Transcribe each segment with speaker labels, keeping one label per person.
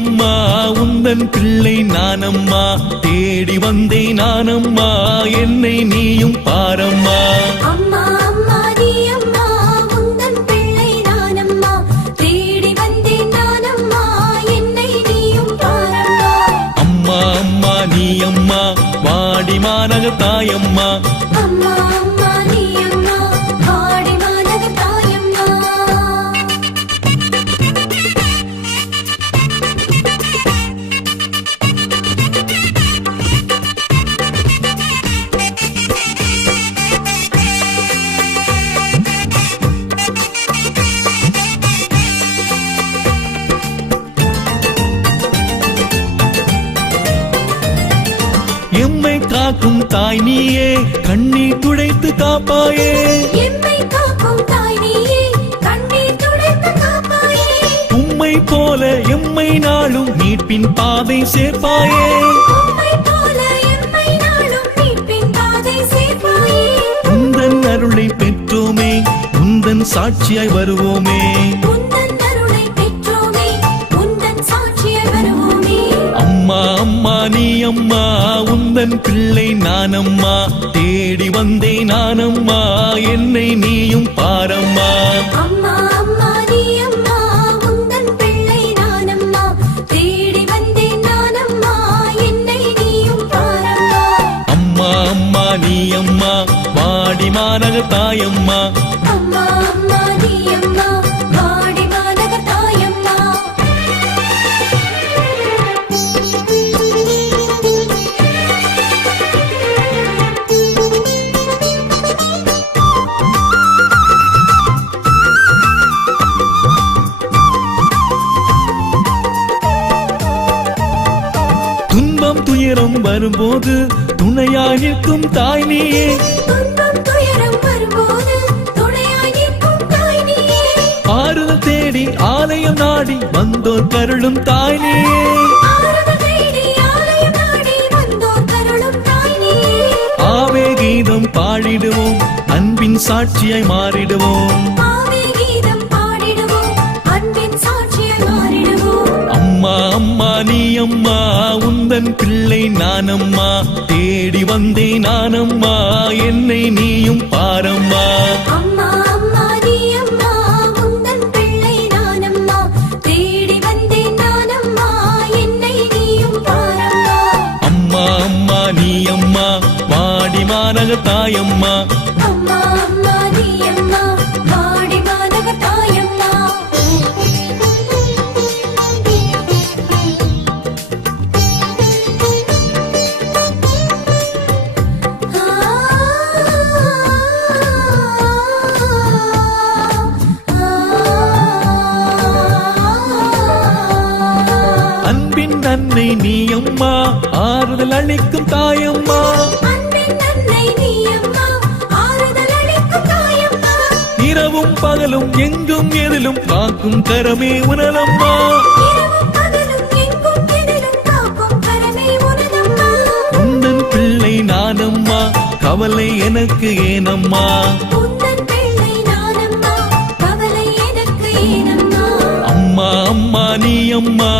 Speaker 1: அம்மா உந்தன் பிள்ளை நானம்மா தேடி வந்தேன் நானம்மா என்னை நீயும் பாரம்மா.
Speaker 2: அம்மா அம்மா நீ அம்மா வாடி மாநக தாயம்மா தாய் நீயே கண்ணீர் துடைத்து காப்பாயே. உம்மை போல எம்மை நாளும் மீட்பின் பாதை சேர்ப்பாயே. உந்தன் அருளை பெற்றோமே உந்தன் சாட்சியாய் வருவோமே. அம்மா உந்தன் பிள்ளை நானம்மா. தேடி வந்தேன் நானம்மா என்னை நீயும் பாரம்மா.
Speaker 1: நீ அம்மா
Speaker 2: வாடி மாநக தாயம்மா.
Speaker 1: அம்மா அம்மா நீ அம்மா
Speaker 2: துயரம் வரும்போது துணையாய் நிற்கும் தாய் நீயே. ஆறுதல் தேடி ஆலயம் நாடி வந்தோர் கருளும் தாய் நீயே.
Speaker 1: ஆறுதல் தேடி ஆலயம் நாடி வந்தோர் கருளும் தாய் நீயே.
Speaker 2: ஆவே கீதம் பாடிடுவோம் அன்பின் சாட்சியாய் மாறிடுவோம். அம்மா அம்மா நீ அம்மா உந்தன் பிள்ளை நானம்மா தேடி வந்தேன் நானம்மா என்னை நீயும் பாரம்மா. தாயம்மா
Speaker 1: அம்மா அம்மா நீ அம்மா
Speaker 2: ஆறுதல் அளிக்கும் தாயம்மா. இரவும் பகலும் எங்கும் எதிலும் காக்கும் கரமே உணலம்மா உந்தன் பிள்ளை நானம்மா கவலை எனக்கு ஏனம்மா. அம்மா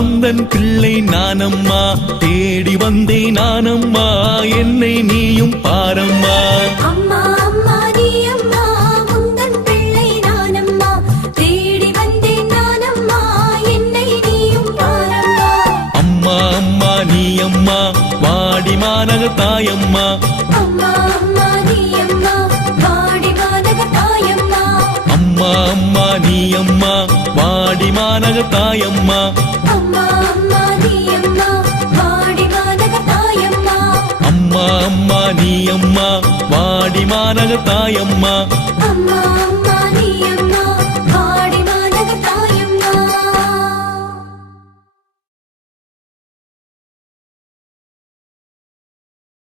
Speaker 2: உந்தன் பிள்ளை நானம்மா தேடி வந்தேன் நானம்மா என்னை நீயும் பாரம்மா.
Speaker 1: அம்மா அம்மா நீ அம்மா உந்தன் பிள்ளை நானம்மா மாநக தாயம்மா.
Speaker 2: அம்மா அம்மா நீ அம்மா வாடி மாநக தாயம்மா.
Speaker 1: அம்மா அம்மா நீ அம்மா